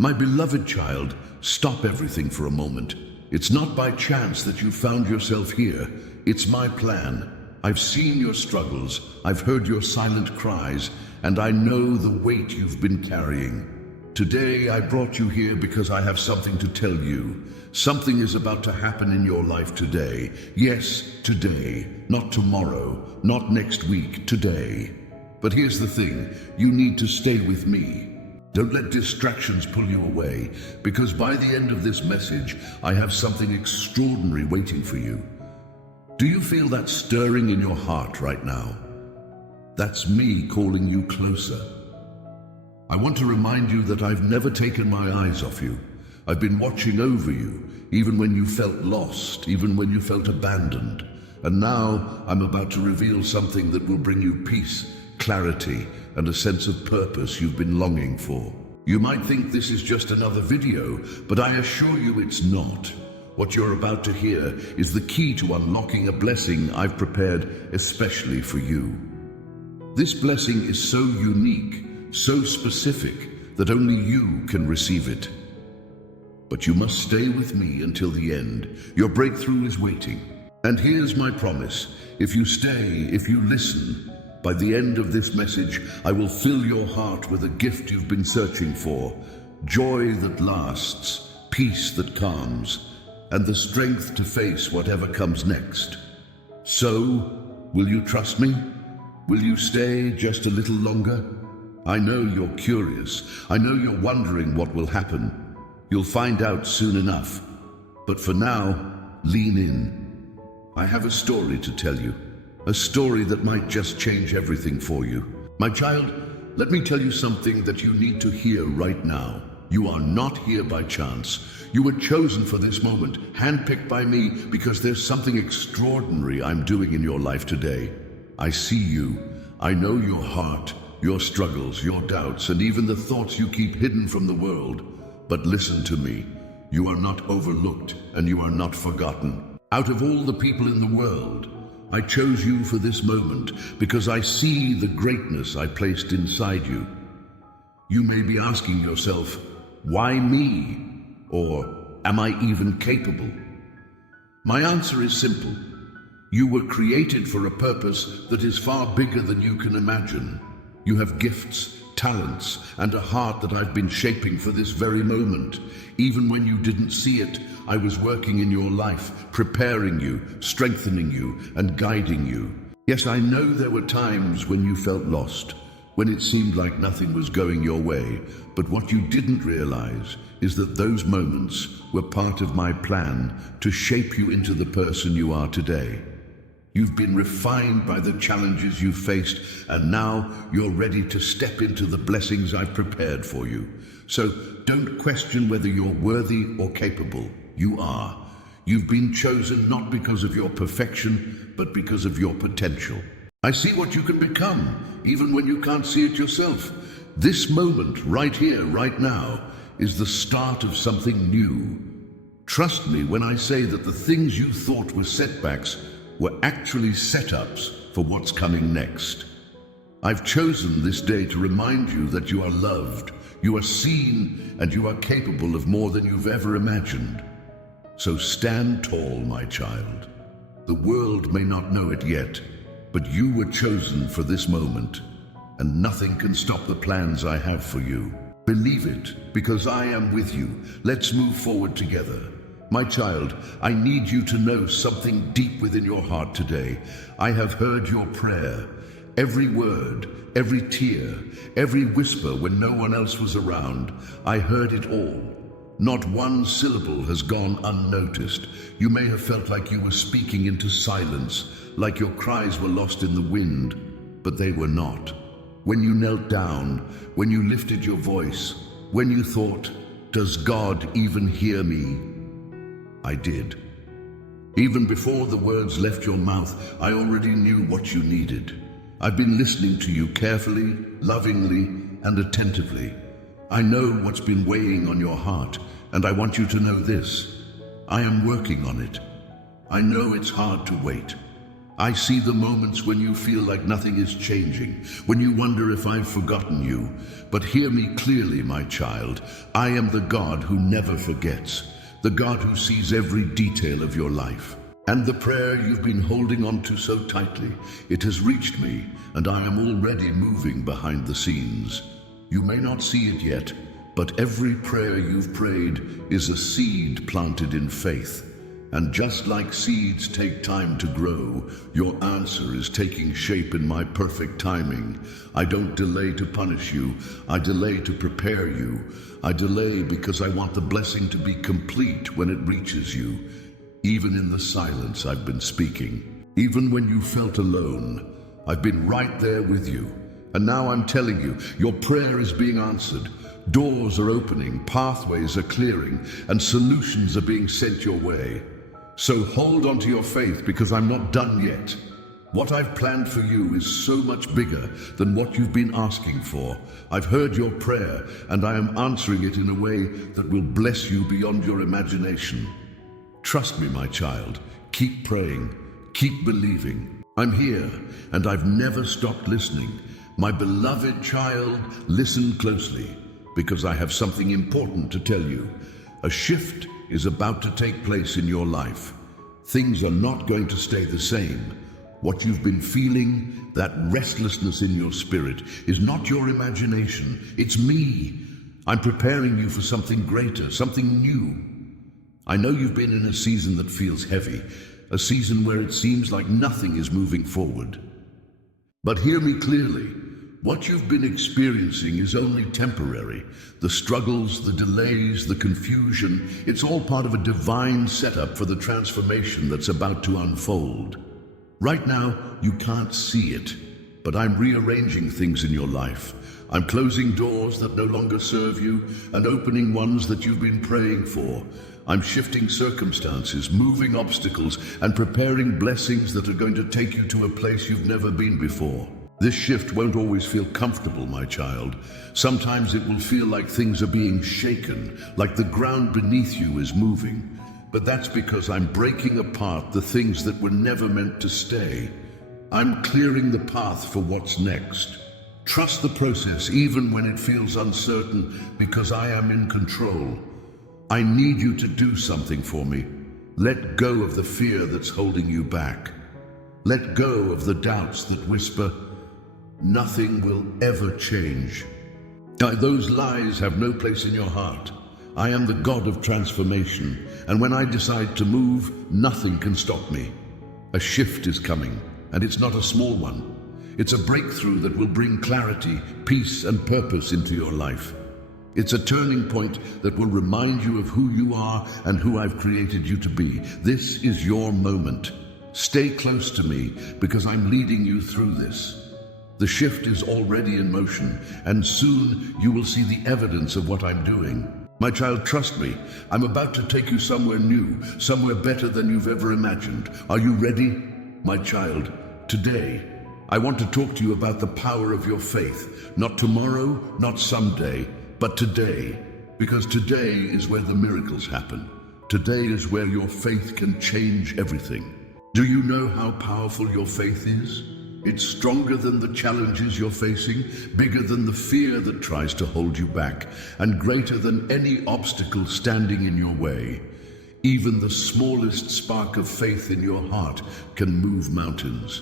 My beloved child, stop everything for a moment. It's not by chance that you found yourself here. It's my plan. I've seen your struggles, I've heard your silent cries, and I know the weight you've been carrying. Today I brought you here because I have something to tell you. Something is about to happen in your life today. Yes, today. Not tomorrow, not next week, today. But here's the thing, you need to stay with me. Don't let distractions pull you away, because by the end of this message, I have something extraordinary waiting for you. Do you feel that stirring in your heart right now? That's me calling you closer. I want to remind you that I've never taken my eyes off you. I've been watching over you, even when you felt lost, even when you felt abandoned. And now I'm about to reveal something that will bring you peace, clarity, and a sense of purpose you've been longing for. You might think this is just another video, but I assure you it's not. What you're about to hear is the key to unlocking a blessing I've prepared especially for you. This blessing is so unique, so specific, that only you can receive it. But you must stay with me until the end. Your breakthrough is waiting. And here's my promise. If you stay, if you listen, by the end of this message, I will fill your heart with a gift you've been searching for. Joy that lasts, peace that calms, and the strength to face whatever comes next. So, will you trust me? Will you stay just a little longer? I know you're curious. I know you're wondering what will happen. You'll find out soon enough. But for now, lean in. I have a story to tell you. A story that might just change everything for you. My child, let me tell you something that you need to hear right now. You are not here by chance. You were chosen for this moment, handpicked by me, because there's something extraordinary I'm doing in your life today. I see you. I know your heart, your struggles, your doubts, and even the thoughts you keep hidden from the world. But listen to me. You are not overlooked, and you are not forgotten. Out of all the people in the world, I chose you for this moment because I see the greatness I placed inside you. You may be asking yourself, why me? Or am I even capable? My answer is simple. You were created for a purpose that is far bigger than you can imagine. You have gifts, talents, and a heart that I've been shaping for this very moment. Even when you didn't see it, I was working in your life, preparing you, strengthening you, and guiding you. Yes, I know there were times when you felt lost, when it seemed like nothing was going your way. But what you didn't realize is that those moments were part of my plan to shape you into the person you are today. You've been refined by the challenges you've faced, and now you're ready to step into the blessings I've prepared for you. So don't question whether you're worthy or capable. You are. You've been chosen not because of your perfection, but because of your potential. I see what you can become, even when you can't see it yourself. This moment, right here, right now, is the start of something new. Trust me when I say that the things you thought were setbacks were actually setups for what's coming next. I've chosen this day to remind you that you are loved, you are seen, and you are capable of more than you've ever imagined. So stand tall, my child. The world may not know it yet, but you were chosen for this moment, and nothing can stop the plans I have for you. Believe it, because I am with you. Let's move forward together. My child, I need you to know something deep within your heart today. I have heard your prayer. Every word, every tear, every whisper when no one else was around. I heard it all. Not one syllable has gone unnoticed. You may have felt like you were speaking into silence, like your cries were lost in the wind, but they were not. When you knelt down, when you lifted your voice, when you thought, does God even hear me? I did. Even before the words left your mouth, I already knew what you needed. I've been listening to you carefully, lovingly, and attentively. I know what's been weighing on your heart, and I want you to know this. I am working on it. I know it's hard to wait. I see the moments when you feel like nothing is changing, when you wonder if I've forgotten you. But hear me clearly, my child. I am the God who never forgets, the God who sees every detail of your life. And the prayer you've been holding on to so tightly, it has reached me, and I am already moving behind the scenes. You may not see it yet, but every prayer you've prayed is a seed planted in faith. And just like seeds take time to grow, your answer is taking shape in my perfect timing. I don't delay to punish you. I delay to prepare you. I delay because I want the blessing to be complete when it reaches you. Even in the silence, I've been speaking. Even when you felt alone, I've been right there with you. And now I'm telling you, your prayer is being answered. Doors are opening, pathways are clearing, and solutions are being sent your way. So hold on to your faith, because I'm not done yet. What I've planned for you is so much bigger than what you've been asking for. I've heard your prayer, and I am answering it in a way that will bless you beyond your imagination. Trust me, my child. Keep praying. Keep believing. I'm here, and I've never stopped listening. My beloved child, listen closely, because I have something important to tell you. A shift is about to take place in your life. Things are not going to stay the same. What you've been feeling, that restlessness in your spirit, is not your imagination. It's me. I'm preparing you for something greater, something new. I know you've been in a season that feels heavy, a season where it seems like nothing is moving forward. But hear me clearly. What you've been experiencing is only temporary. The struggles, the delays, the confusion, it's all part of a divine setup for the transformation that's about to unfold. Right now, you can't see it, but I'm rearranging things in your life. I'm closing doors that no longer serve you and opening ones that you've been praying for. I'm shifting circumstances, moving obstacles, and preparing blessings that are going to take you to a place you've never been before. This shift won't always feel comfortable, my child. Sometimes it will feel like things are being shaken, like the ground beneath you is moving. But that's because I'm breaking apart the things that were never meant to stay. I'm clearing the path for what's next. Trust the process even when it feels uncertain, because I am in control. I need you to do something for me. Let go of the fear that's holding you back. Let go of the doubts that whisper, nothing will ever change. Those lies have no place in your heart. I am the God of transformation, and when I decide to move, nothing can stop me. A shift is coming, and it's not a small one. It's a breakthrough that will bring clarity, peace, and purpose into your life. It's a turning point that will remind you of who you are and who I've created you to be. This is your moment. Stay close to me, because I'm leading you through this. The shift is already in motion, and soon you will see the evidence of what I'm doing. My child, trust me. I'm about to take you somewhere new, somewhere better than you've ever imagined. Are you ready? My child, today, I want to talk to you about the power of your faith. Not tomorrow, not someday, but today. Because today is where the miracles happen. Today is where your faith can change everything. Do you know how powerful your faith is? It's stronger than the challenges you're facing, bigger than the fear that tries to hold you back, and greater than any obstacle standing in your way. Even the smallest spark of faith in your heart can move mountains.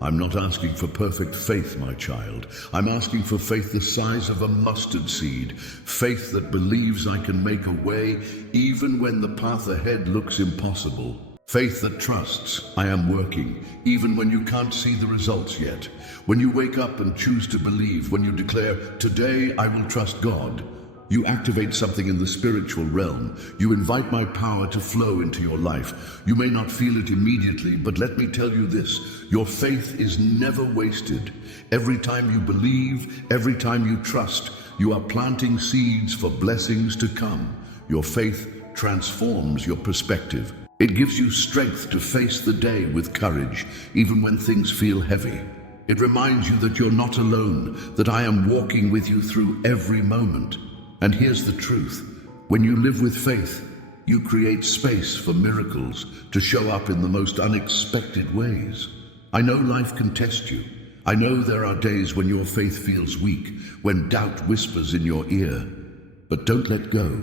I'm not asking for perfect faith, my child. I'm asking for faith the size of a mustard seed, faith that believes I can make a way even when the path ahead looks impossible. Faith that trusts I am working, even when you can't see the results yet. When you wake up and choose to believe, when you declare, today I will trust God, you activate something in the spiritual realm. You invite my power to flow into your life. You may not feel it immediately, but let me tell you this, your faith is never wasted. Every time you believe, every time you trust, you are planting seeds for blessings to come. Your faith transforms your perspective. It gives you strength to face the day with courage, even when things feel heavy. It reminds you that you're not alone, that I am walking with you through every moment. And here's the truth. When you live with faith, you create space for miracles to show up in the most unexpected ways. I know life can test you. I know there are days when your faith feels weak, when doubt whispers in your ear. But don't let go.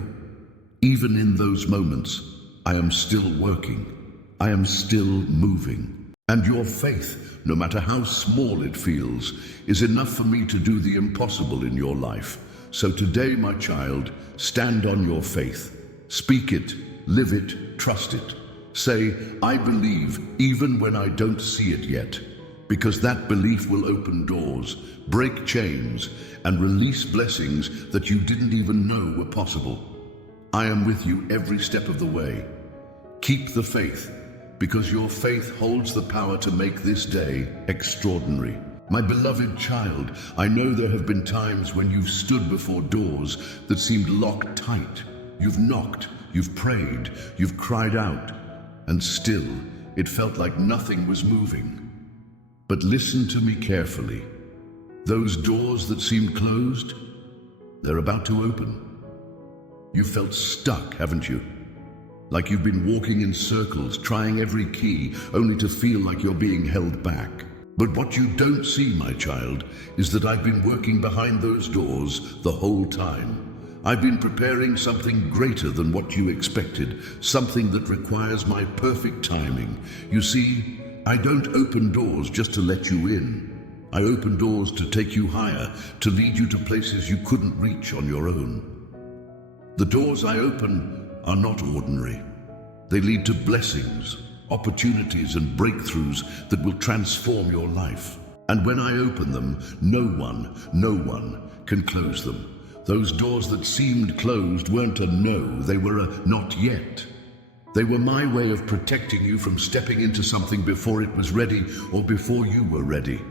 Even in those moments, I am still working. I am still moving. And your faith, no matter how small it feels, is enough for me to do the impossible in your life. So today, my child, stand on your faith. Speak it, live it, trust it. Say, I believe even when I don't see it yet, because that belief will open doors, break chains, and release blessings that you didn't even know were possible. I am with you every step of the way. Keep the faith, because your faith holds the power to make this day extraordinary. My beloved child, I know there have been times when you've stood before doors that seemed locked tight. You've knocked, you've prayed, you've cried out, and still it felt like nothing was moving. But listen to me carefully. Those doors that seemed closed, they're about to open. You felt stuck, haven't you? Like you've been walking in circles, trying every key, only to feel like you're being held back. But what you don't see, my child, is that I've been working behind those doors the whole time. I've been preparing something greater than what you expected, something that requires my perfect timing. You see, I don't open doors just to let you in. I open doors to take you higher, to lead you to places you couldn't reach on your own. The doors I open are not ordinary. They lead to blessings, opportunities, and breakthroughs that will transform your life. And when I open them, no one can close them. Those doors that seemed closed weren't a no, they were a not yet. They were my way of protecting you from stepping into something before it was ready or before you were ready.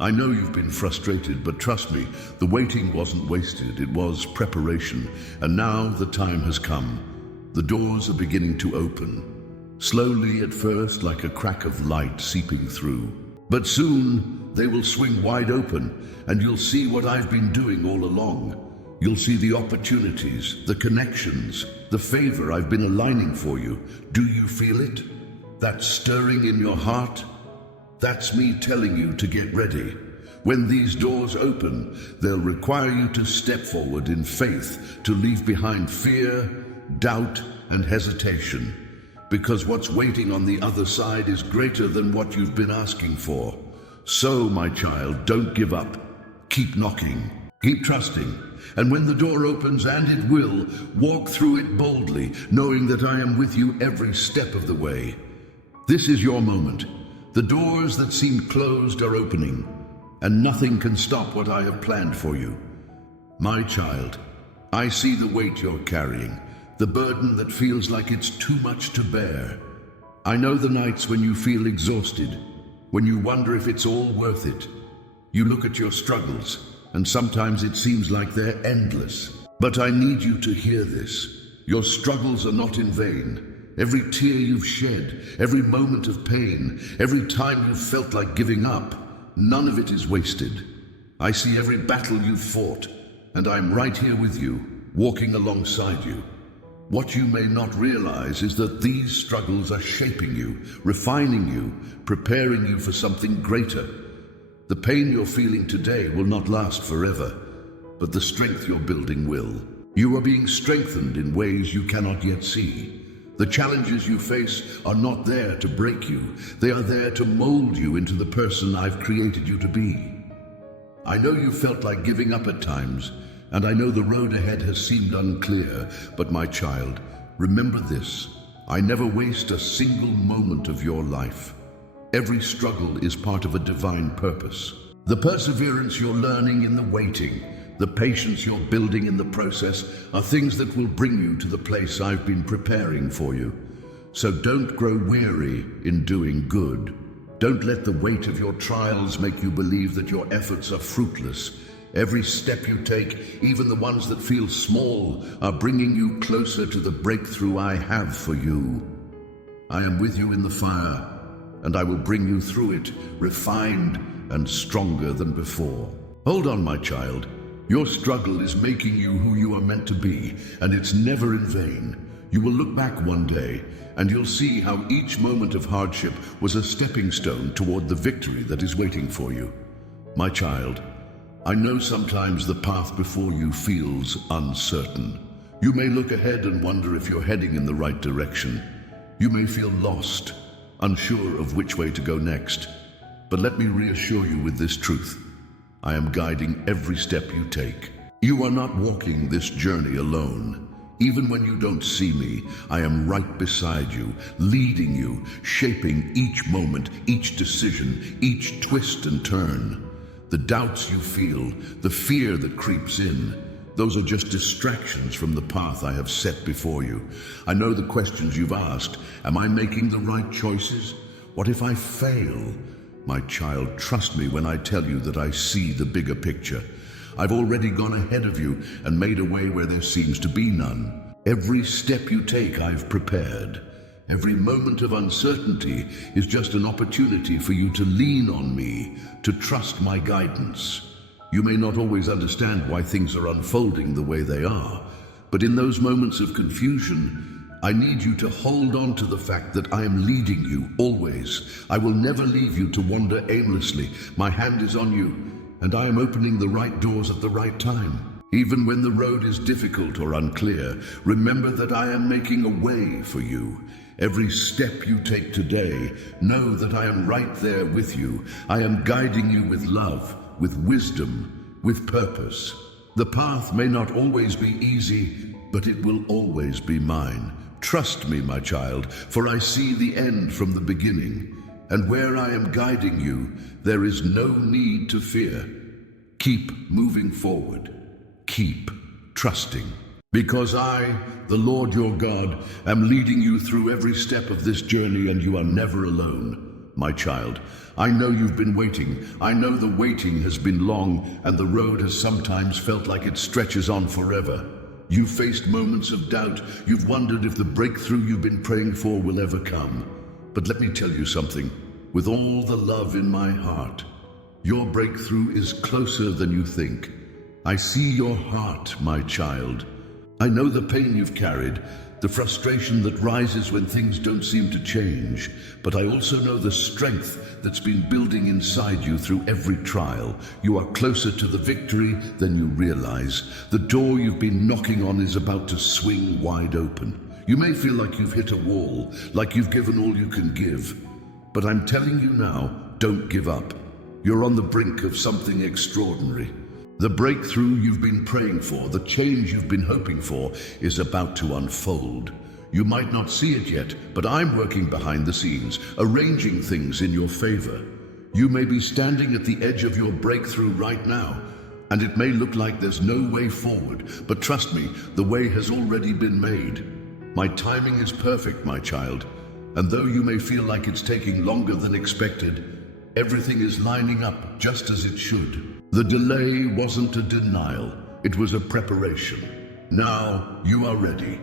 I know you've been frustrated, but trust me, the waiting wasn't wasted, it was preparation. And now the time has come. The doors are beginning to open. Slowly at first, like a crack of light seeping through. But soon they will swing wide open, and you'll see what I've been doing all along. You'll see the opportunities, the connections, the favor I've been aligning for you. Do you feel it? That stirring in your heart? That's me telling you to get ready. When these doors open, they'll require you to step forward in faith, to leave behind fear, doubt, and hesitation. Because what's waiting on the other side is greater than what you've been asking for. So, my child, don't give up. Keep knocking. Keep trusting. And when the door opens, and it will, walk through it boldly, knowing that I am with you every step of the way. This is your moment. The doors that seemed closed are opening, and nothing can stop what I have planned for you. My child, I see the weight you're carrying, the burden that feels like it's too much to bear. I know the nights when you feel exhausted, when you wonder if it's all worth it. You look at your struggles, and sometimes it seems like they're endless. But I need you to hear this. Your struggles are not in vain. Every tear you've shed, every moment of pain, every time you've felt like giving up, none of it is wasted. I see every battle you've fought, and I'm right here with you, walking alongside you. What you may not realize is that these struggles are shaping you, refining you, preparing you for something greater. The pain you're feeling today will not last forever, but the strength you're building will. You are being strengthened in ways you cannot yet see. The challenges you face are not there to break you. They are there to mold you into the person I've created you to be. I know you felt like giving up at times, and I know the road ahead has seemed unclear, but my child, remember this. I never waste a single moment of your life. Every struggle is part of a divine purpose. The perseverance you're learning in the waiting, the patience you're building in the process are things that will bring you to the place I've been preparing for you. So don't grow weary in doing good. Don't let the weight of your trials make you believe that your efforts are fruitless. Every step you take, even the ones that feel small, are bringing you closer to the breakthrough I have for you. I am with you in the fire, and I will bring you through it, refined and stronger than before. Hold on, my child. Your struggle is making you who you are meant to be, and it's never in vain. You will look back one day and you'll see how each moment of hardship was a stepping stone toward the victory that is waiting for you. My child, I know sometimes the path before you feels uncertain. You may look ahead and wonder if you're heading in the right direction. You may feel lost, unsure of which way to go next. But let me reassure you with this truth. I am guiding every step you take. You are not walking this journey alone. Even when you don't see me, I am right beside you, leading you, shaping each moment, each decision, each twist and turn. The doubts you feel, the fear that creeps in, those are just distractions from the path I have set before you. I know the questions you've asked. Am I making the right choices? What if I fail? My child, trust me when I tell you that I see the bigger picture. I've already gone ahead of you and made a way where there seems to be none. Every step you take, I've prepared. Every moment of uncertainty is just an opportunity for you to lean on me, to trust my guidance. You may not always understand why things are unfolding the way they are, but in those moments of confusion, I need you to hold on to the fact that I am leading you always. I will never leave you to wander aimlessly. My hand is on you, and I am opening the right doors at the right time. Even when the road is difficult or unclear, remember that I am making a way for you. Every step you take today, know that I am right there with you. I am guiding you with love, with wisdom, with purpose. The path may not always be easy, but it will always be mine. Trust me, my child, for I see the end from the beginning. And where I am guiding you, there is no need to fear. Keep moving forward. Keep trusting. Because I, the Lord your God, am leading you through every step of this journey, and you are never alone. My child, I know you've been waiting. I know the waiting has been long, and the road has sometimes felt like it stretches on forever. You've faced moments of doubt. You've wondered if the breakthrough you've been praying for will ever come. But let me tell you something. With all the love in my heart, your breakthrough is closer than you think. I see your heart, my child. I know the pain you've carried, the frustration that rises when things don't seem to change, but I also know the strength that's been building inside you through every trial. You are closer to the victory than you realize. The door you've been knocking on is about to swing wide open. You may feel like you've hit a wall, like you've given all you can give. But I'm telling you now, don't give up. You're on the brink of something extraordinary. The breakthrough you've been praying for, the change you've been hoping for, is about to unfold. You might not see it yet, but I'm working behind the scenes, arranging things in your favor. You may be standing at the edge of your breakthrough right now, and it may look like there's no way forward, but trust me, the way has already been made. My timing is perfect, my child, and though you may feel like it's taking longer than expected, everything is lining up just as it should. The delay wasn't a denial, it was a preparation. Now you are ready,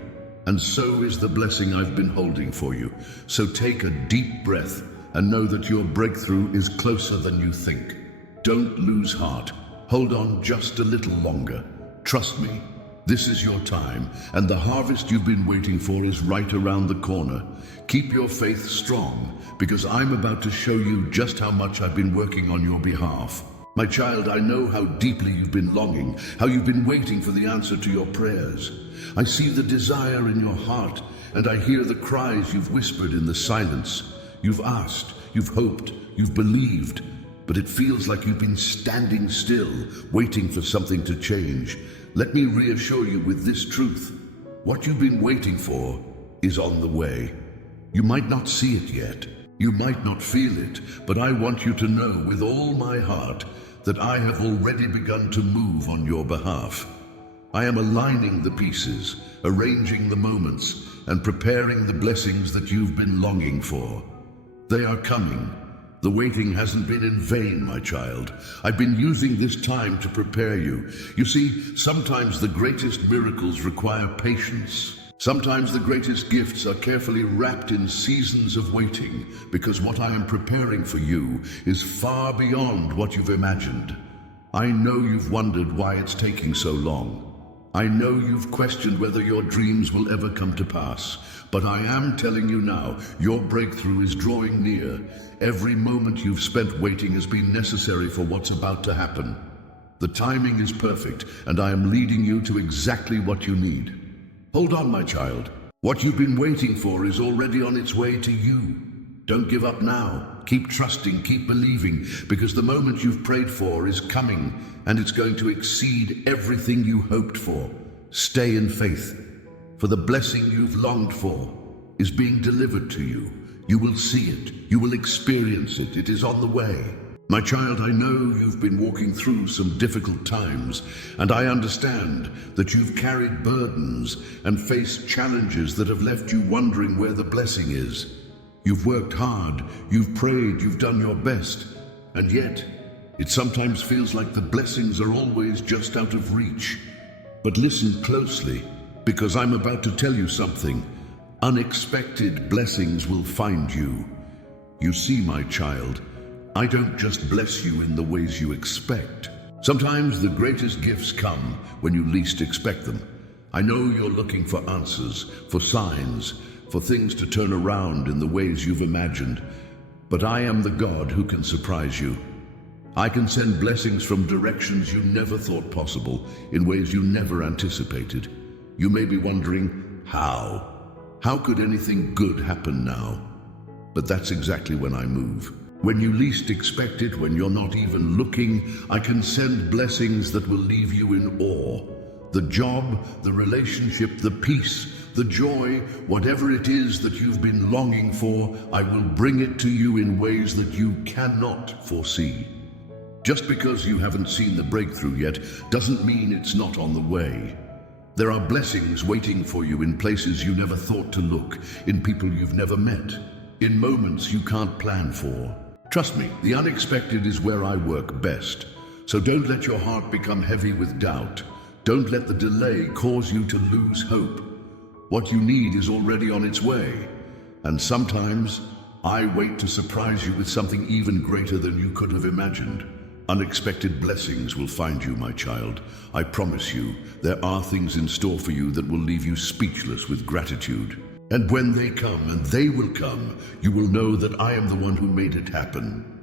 and so is the blessing I've been holding for you. So take a deep breath and know that your breakthrough is closer than you think. Don't lose heart. Hold on just a little longer. Trust me. This is your time, and the harvest you've been waiting for is right around the corner. Keep your faith strong, because I'm about to show you just how much I've been working on your behalf. My child, I know how deeply you've been longing, how you've been waiting for the answer to your prayers. I see the desire in your heart, and I hear the cries you've whispered in the silence. You've asked, you've hoped, you've believed, but it feels like you've been standing still, waiting for something to change. Let me reassure you with this truth. What you've been waiting for is on the way. You might not see it yet. You might not feel it, but I want you to know with all my heart that I have already begun to move on your behalf. I am aligning the pieces, arranging the moments, and preparing the blessings that you've been longing for. They are coming. The waiting hasn't been in vain, my child. I've been using this time to prepare you. You see, sometimes the greatest miracles require patience. Sometimes the greatest gifts are carefully wrapped in seasons of waiting, because what I am preparing for you is far beyond what you've imagined. I know you've wondered why it's taking so long. I know you've questioned whether your dreams will ever come to pass, but I am telling you now, your breakthrough is drawing near. Every moment you've spent waiting has been necessary for what's about to happen. The timing is perfect, and I am leading you to exactly what you need. Hold on, my child. What you've been waiting for is already on its way to you. Don't give up now. Keep trusting, keep believing, because the moment you've prayed for is coming, and it's going to exceed everything you hoped for. Stay in faith, for the blessing you've longed for is being delivered to you. You will see it. You will experience it. It is on the way. My child, I know you've been walking through some difficult times, and I understand that you've carried burdens and faced challenges that have left you wondering where the blessing is. You've worked hard, you've prayed, you've done your best, and yet it sometimes feels like the blessings are always just out of reach. But listen closely, because I'm about to tell you something. Unexpected blessings will find you. You see, my child, I don't just bless you in the ways you expect. Sometimes the greatest gifts come when you least expect them. I know you're looking for answers, for signs, for things to turn around in the ways you've imagined. But I am the God who can surprise you. I can send blessings from directions you never thought possible, in ways you never anticipated. You may be wondering, how? How could anything good happen now? But that's exactly when I move. When you least expect it, when you're not even looking, I can send blessings that will leave you in awe. The job, the relationship, the peace, the joy, whatever it is that you've been longing for, I will bring it to you in ways that you cannot foresee. Just because you haven't seen the breakthrough yet doesn't mean it's not on the way. There are blessings waiting for you in places you never thought to look, in people you've never met, in moments you can't plan for. Trust me, the unexpected is where I work best. So don't let your heart become heavy with doubt. Don't let the delay cause you to lose hope. What you need is already on its way. And sometimes, I wait to surprise you with something even greater than you could have imagined. Unexpected blessings will find you, my child. I promise you, there are things in store for you that will leave you speechless with gratitude. And when they come, and they will come, you will know that I am the one who made it happen.